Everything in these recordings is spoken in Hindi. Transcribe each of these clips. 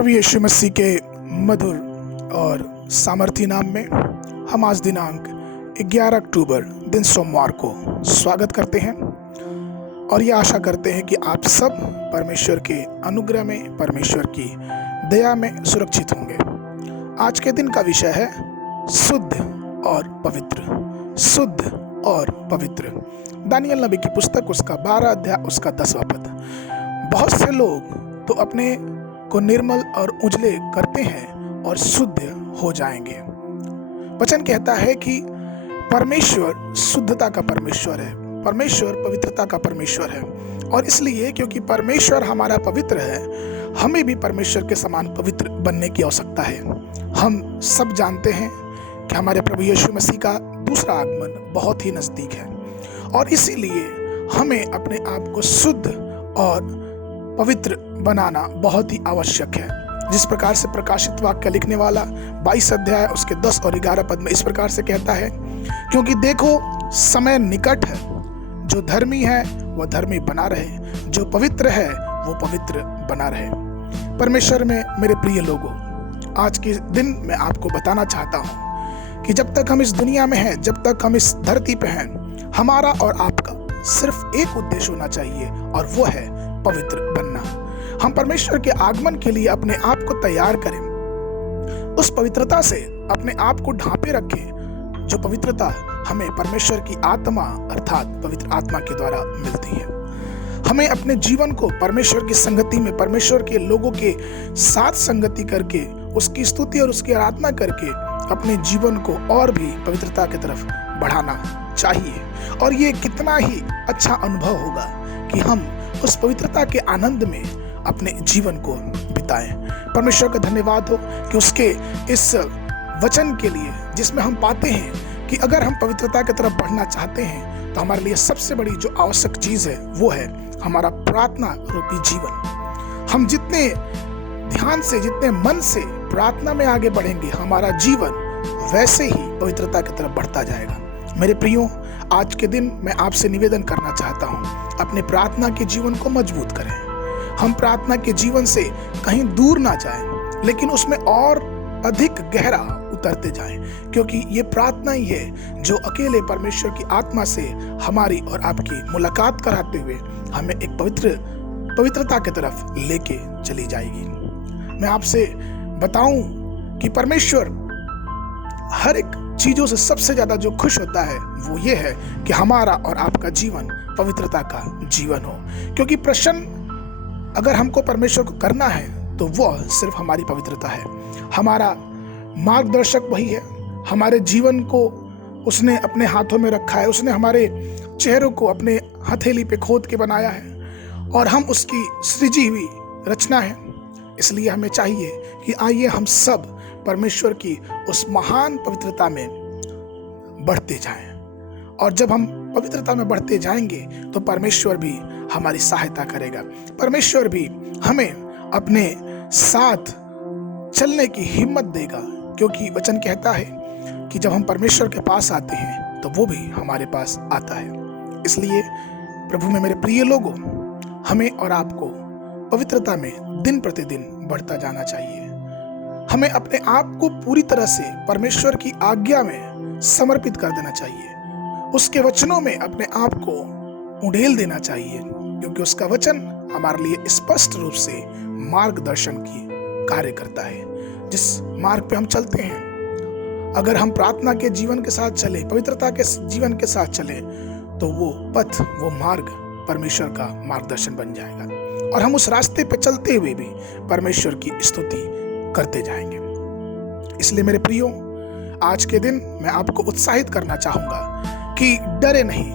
प्रभु यीशु मसीह के मधुर और सामर्थी नाम में हम आज दिनांक 11 अक्टूबर दिन सोमवार को स्वागत करते हैं और ये आशा करते हैं कि आप सब परमेश्वर के अनुग्रह में, परमेश्वर की दया में सुरक्षित होंगे। आज के दिन का विषय है शुद्ध और पवित्र। शुद्ध और पवित्र। दानियल नबी की पुस्तक उसका 12 अध्याय उसका 10वां पद। बहुत से लोग तो अपने को निर्मल और उजले करते हैं और शुद्ध हो जाएंगे। वचन कहता है कि परमेश्वर शुद्धता का परमेश्वर है, परमेश्वर पवित्रता का परमेश्वर है। और इसलिए क्योंकि परमेश्वर हमारा पवित्र है, हमें भी परमेश्वर के समान पवित्र बनने की आवश्यकता है। हम सब जानते हैं कि हमारे प्रभु यीशु मसीह का दूसरा आगमन बहुत ही नजदीक है और इसीलिए हमें अपने आप को शुद्ध और पवित्र बनाना बहुत ही आवश्यक है। जिस प्रकार से प्रकाशित वाक्य लिखने वाला 22 अध्याय उसके 10 और 11 पद में इस प्रकार से कहता है, क्योंकि देखो समय निकट है, जो धर्मी है वह धर्मी बना रहे, जो पवित्र है वो पवित्र बना रहे। परमेश्वर में मेरे प्रिय लोगों, आज के दिन मैं आपको बताना चाहता हूँ कि जब तक हम इस दुनिया में हैं, जब तक हम इस धरती पे हैं, हमारा और आपका सिर्फ एक उद्देश्य होना चाहिए और वो है पवित्र बनना। हम परमेश्वर के आगमन के लिए अपने आप को तैयार करें, उस पवित्रता से अपने आप को ढांपे रखें जो पवित्रता हमें परमेश्वर की आत्मा अर्थात पवित्र आत्मा के द्वारा मिलती है। हमें अपने जीवन को परमेश्वर की संगति में, परमेश्वर के लोगों के साथ संगति करके, उसकी स्तुति और उसकी आराधना करके अपने जीवन को और भी पवित्रता की तरफ बढ़ाना चाहिए। और ये कितना ही अच्छा अनुभव होगा कि हम उस पवित्रता के आनंद में अपने जीवन को बिताएं। परमेश्वर का धन्यवाद हो कि उसके इस वचन के लिए, जिसमें हम पाते हैं कि अगर हम पवित्रता की तरफ बढ़ना चाहते हैं तो हमारे लिए सबसे बड़ी जो आवश्यक चीज है वो है हमारा प्रार्थना रूपी जीवन। हम जितने ध्यान से, जितने मन से प्रार्थना में आगे बढ़ेंगे, हमारा जीवन वैसे ही पवित्रता की तरफ बढ़ता जाएगा। मेरे प्रियो, आज के दिन मैं आपसे निवेदन करना चाहता हूँ, अपने प्रार्थना के जीवन को मजबूत करें। हम प्रार्थना के जीवन से कहीं दूर ना जाएं, लेकिन उसमें और अधिक गहरा उतरते जाएं, क्योंकि ये प्रार्थना ही है जो अकेले परमेश्वर की आत्मा से हमारी और आपकी मुलाकात कराते हुए हमें एक पवित्रता की तरफ लेके चली जाएगी। मैं आपसे बताऊं कि परमेश्वर हर एक चीजों से सबसे ज्यादा जो खुश होता है वो ये है कि हमारा और आपका जीवन पवित्रता का जीवन हो। क्योंकि प्रश्न अगर हमको परमेश्वर को करना है तो वह सिर्फ हमारी पवित्रता है। हमारा मार्गदर्शक वही है, हमारे जीवन को उसने अपने हाथों में रखा है, उसने हमारे चेहरों को अपने हथेली पे खोद के बनाया है और हम उसकी सृजी हुई रचना है। इसलिए हमें चाहिए कि आइए हम सब परमेश्वर की उस महान पवित्रता में बढ़ते जाएं। और जब हम पवित्रता में बढ़ते जाएंगे तो परमेश्वर भी हमारी सहायता करेगा। परमेश्वर भी हमें अपने साथ चलने की हिम्मत देगा, क्योंकि वचन कहता है कि जब हम परमेश्वर के पास आते हैं तो वो भी हमारे पास आता है। इसलिए प्रभु में मेरे प्रिय लोगों, हमें और आपको पवित्रता में दिन प्रतिदिन बढ़ता जाना चाहिए। हमें अपने आप को पूरी तरह से परमेश्वर की आज्ञा में समर्पित कर देना चाहिए, उसके वचनों में अपने आप को उड़ेल देना चाहिए, क्योंकि उसका वचन हमारे लिए स्पष्ट रूप से मार्गदर्शन की कार्य करता है। जिस मार्ग पे हम चलते हैं, अगर हम प्रार्थना के जीवन के साथ चले, पवित्रता के जीवन के साथ चले, तो वो पथ, वो मार्ग परमेश्वर का मार्गदर्शन बन जाएगा और हम उस रास्ते पे चलते हुए भी परमेश्वर की स्तुति करते जाएंगे। इसलिए मेरे प्रियो, आज के दिन मैं आपको उत्साहित करना चाहूंगा कि डरे नहीं,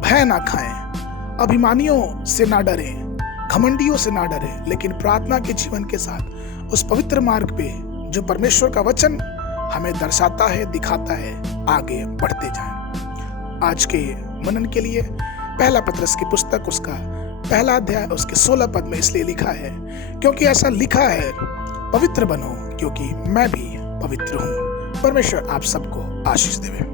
भय ना खाएं, अभिमानियों से ना डरें, घमंडियों से ना डरें, लेकिन प्रार्थना के जीवन के साथ उस पवित्र मार्ग पे जो परमेश्वर का वचन हमें दर्शाता है, दिखाता है, आगे बढ़ते जाएं। आज के मनन के लिए पहला पत्रस की पुस्तक उसका पहला अध्याय उसके 16 पद में इसलिए लिखा है, क्योंकि ऐसा लिखा है, पवित्र बनो क्योंकि मैं भी पवित्र हूँ। परमेश्वर आप सबको आशीष देवे।